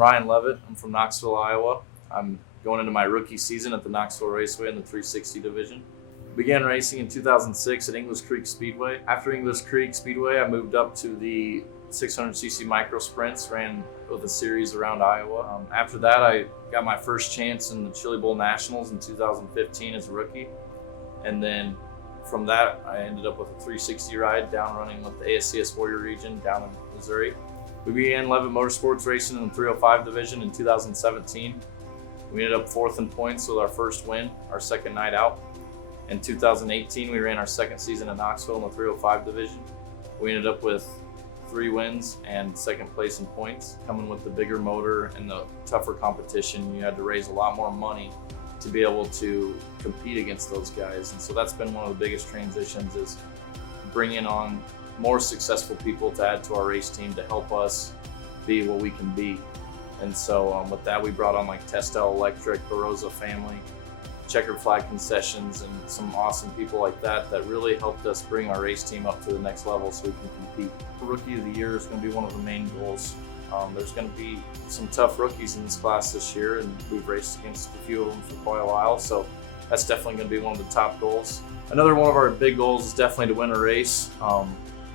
Ryan Leavitt. I'm from Knoxville, Iowa. I'm going into my rookie season at the Knoxville Raceway in the 360 division. Began racing in 2006 at English Creek Speedway. After English Creek Speedway, I moved up to the 600cc micro sprints, ran with a series around Iowa. After that, I got my first chance in the Chili Bowl Nationals in 2015 as a rookie. And then from that, I ended up with a 360 ride down running with the ASCS Warrior region down in Missouri. We began Leavitt Motorsports racing in the 305 division in 2017. We ended up fourth in points with our first win, our second night out. In 2018, we ran our second season at Knoxville in the 305 division. We ended up with 3 wins and second place in points. Coming with the bigger motor and the tougher competition, you had to raise a lot more money to be able to compete against those guys. And so that's been one of the biggest transitions, is bringing on more successful people to add to our race team to help us be what we can be. And so with that, we brought on like Testel Electric, Barossa Family, Checkered Flag Concessions, and some awesome people like that that really helped us bring our race team up to the next level so we can compete. Rookie of the Year is going to be one of the main goals. There's going to be some tough rookies in this class this year, and we've raced against a few of them for quite a while, so that's definitely going to be one of the top goals. Another one of our big goals is definitely to win a race.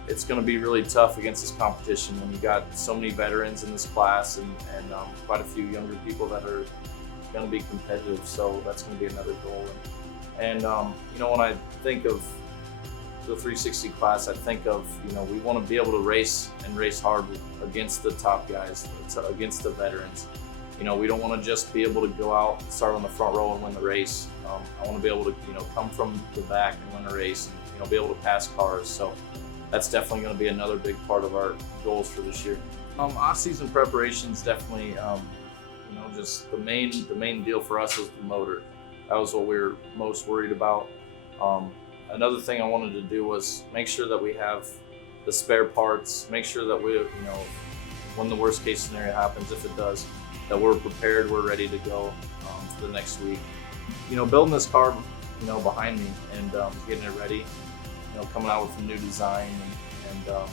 It's going to be really tough against this competition when you got so many veterans in this class and quite a few younger people that are going to be competitive, so that's going to be another goal. And you know, when I think of the 360 class, I think of, you know, we want to be able to race and race hard against the top guys, against the veterans. You know, we don't want to just be able to go out, start on the front row and win the race. I want to be able to, you know, come from the back and win a race and, you know, be able to pass cars. So that's definitely going to be another big part of our goals for this year. Off-season preparations definitely, you know, just the main deal for us was the motor. That was what we were most worried about. Another thing I wanted to do was make sure that we have the spare parts, make sure that we, you know, when the worst case scenario happens, if it does, that we're prepared, we're ready to go for the next week. You know, building this car, you know, behind me and getting it ready, you know, coming out with a new design and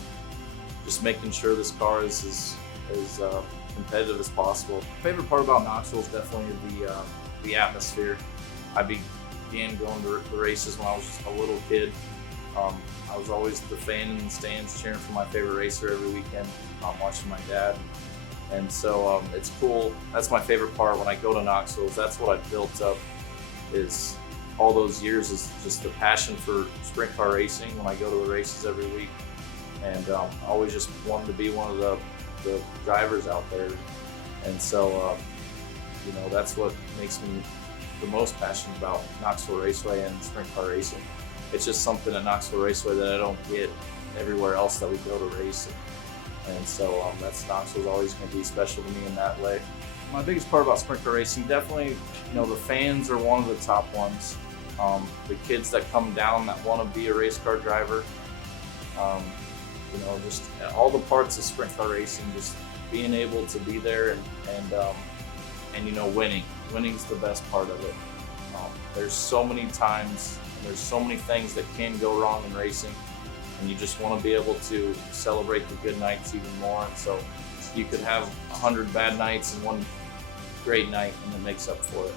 just making sure this car is as competitive as possible. Favorite part about Knoxville is definitely the atmosphere. I began going to the races when I was just a little kid. I was always the fan in the stands cheering for my favorite racer every weekend, watching my dad. And so it's cool. That's my favorite part when I go to Knoxville. That's what I built up, is all those years, is just the passion for sprint car racing when I go to the races every week. And I always just wanted to be one of the drivers out there. And so, you know, that's what makes me the most passionate about Knoxville Raceway and sprint car racing. It's just something at Knoxville Raceway that I don't get everywhere else that we go to race. And so that's Knoxville's always going to be special to me in that way. My biggest part about sprint car racing, definitely, you know, the fans are one of the top ones. The kids that come down that want to be a race car driver. You know, just all the parts of sprint car racing, just being able to be there and you know, winning's the best part of it. There's so many times and there's so many things that can go wrong in racing, and you just want to be able to celebrate the good nights even more. And so you could have 100 bad nights and one great night, and it makes up for it.